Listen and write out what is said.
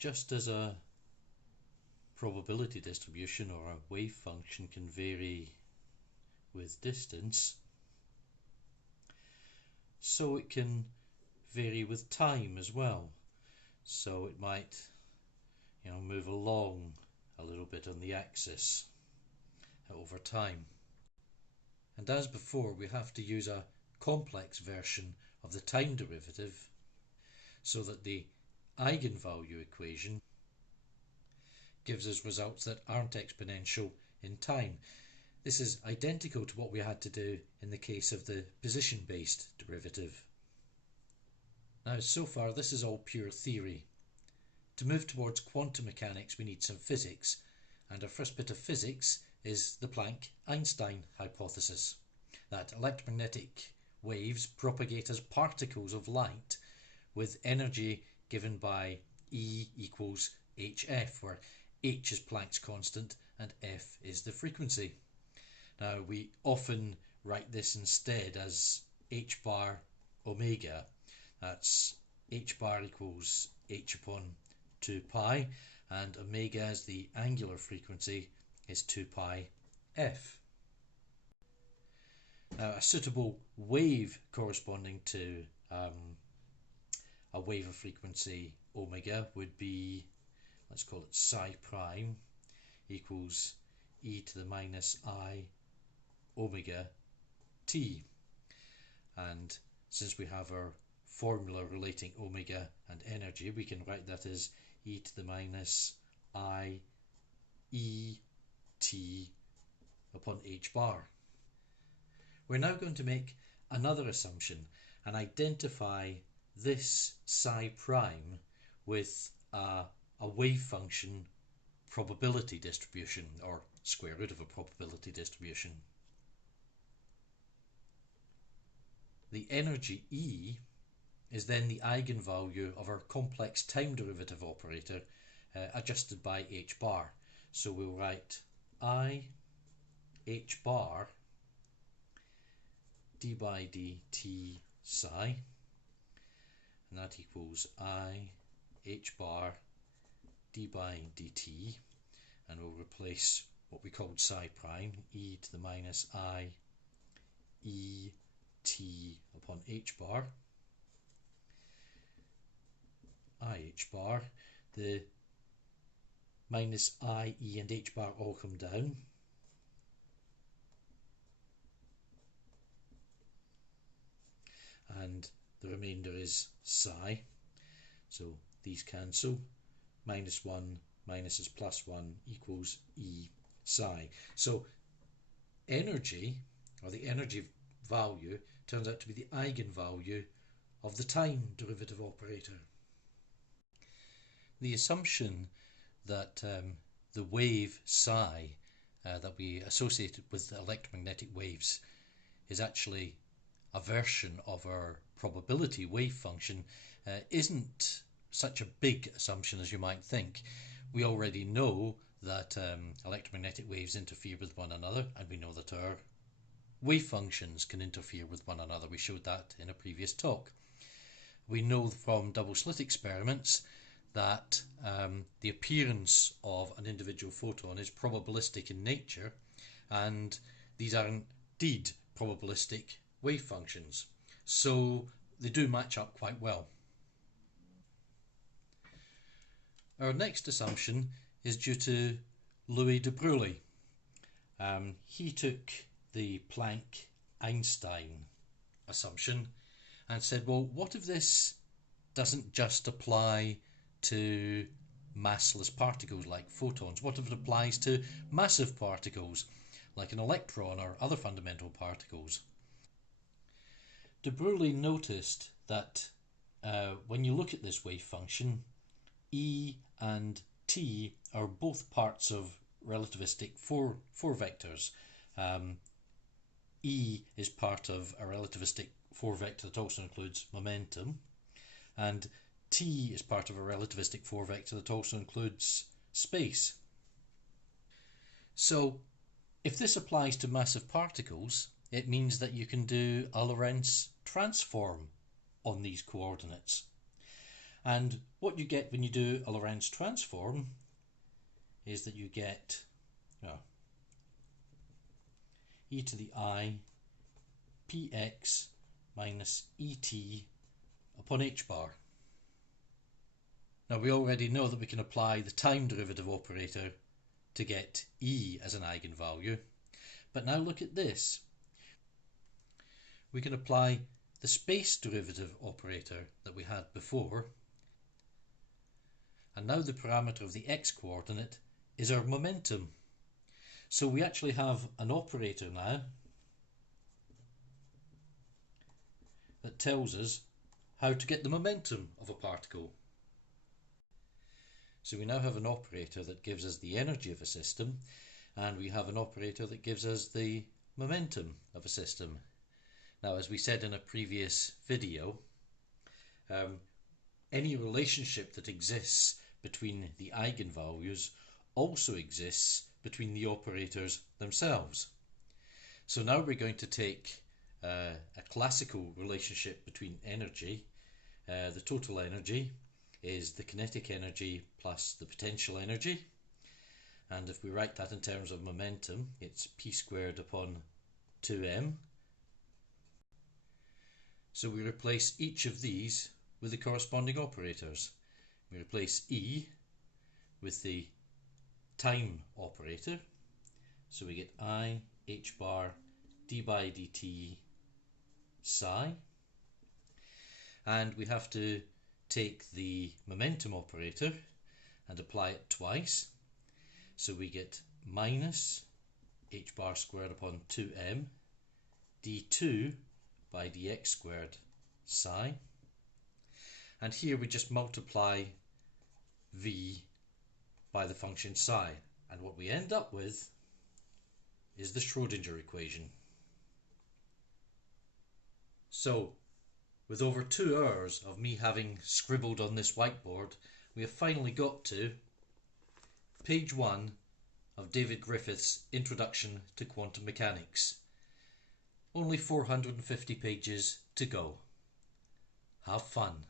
just as a probability distribution or a wave function can vary with distance, so it can vary with time as well. So it might, move along a little bit on the axis over time. And as before, we have to use a complex version of the time derivative so that the eigenvalue equation gives us results that aren't exponential in time. This is identical to what we had to do in the case of the position-based derivative. Now, so far this is all pure theory. To move towards quantum mechanics we need some physics, and our first bit of physics is the Planck-Einstein hypothesis, that electromagnetic waves propagate as particles of light with energy given by E equals hf, where h is Planck's constant and f is the frequency. Now, we often write this instead as h bar omega. That's h bar equals h upon 2 pi, and omega as the angular frequency is 2 pi f. Now, a suitable wave corresponding to a wave of frequency omega would be, let's call it psi prime, equals e to the minus I omega t. And since we have our formula relating omega and energy, we can write that as e to the minus I e t upon h bar. We're now going to make another assumption and identify this psi prime with a wave function probability distribution, or square root of a probability distribution. The energy E is then the eigenvalue of our complex time derivative operator adjusted by h bar. So we'll write I h bar d by dt psi, and that equals I h bar d by dt, and we'll replace what we called psi prime, e to the minus I e t upon h bar. I h bar, the minus I, e and h bar all come down, and the remainder is psi, so these cancel. Minus 1 minus is plus 1 equals E psi. So energy, or the energy value, turns out to be the eigenvalue of the time derivative operator. The assumption that the wave psi that we associated with electromagnetic waves is actually a version of our probability wave function isn't such a big assumption as you might think. We already know that electromagnetic waves interfere with one another, and we know that our wave functions can interfere with one another. We showed that in a previous talk. We know from double slit experiments that the appearance of an individual photon is probabilistic in nature, and these are indeed probabilistic wave functions, so they do match up quite well. Our next assumption is due to Louis de Broglie. He took the Planck-Einstein assumption and said, well, what if this doesn't just apply to massless particles like photons? What if it applies to massive particles like an electron or other fundamental particles? De Broglie noticed that when you look at this wave function, E and T are both parts of relativistic four vectors. E is part of a relativistic four vector that also includes momentum, and T is part of a relativistic four vector that also includes space. So if this applies to massive particles, it means that you can do a Lorentz transform on these coordinates. And what you get when you do a Lorentz transform is that you get e to the I px minus et upon h bar. Now we already know that we can apply the time derivative operator to get e as an eigenvalue, but now look at this. We can apply the space derivative operator that we had before, and now the parameter of the x-coordinate is our momentum. So we actually have an operator now that tells us how to get the momentum of a particle. So we now have an operator that gives us the energy of a system, and we have an operator that gives us the momentum of a system. Now, as we said in a previous video, any relationship that exists between the eigenvalues also exists between the operators themselves. So now we're going to take a classical relationship between energy. The total energy is the kinetic energy plus the potential energy, and if we write that in terms of momentum, it's p squared upon 2m. So we replace each of these with the corresponding operators. We replace E with the time operator, so we get I h bar d by dt psi, and we have to take the momentum operator and apply it twice, so we get minus h bar squared upon 2m d2 by dx squared psi, and here we just multiply v by the function psi, and what we end up with is the Schrödinger equation. So, with over 2 hours of me having scribbled on this whiteboard, we have finally got to page 1 of David Griffith's Introduction to Quantum Mechanics. Only 450 pages to go. Have fun.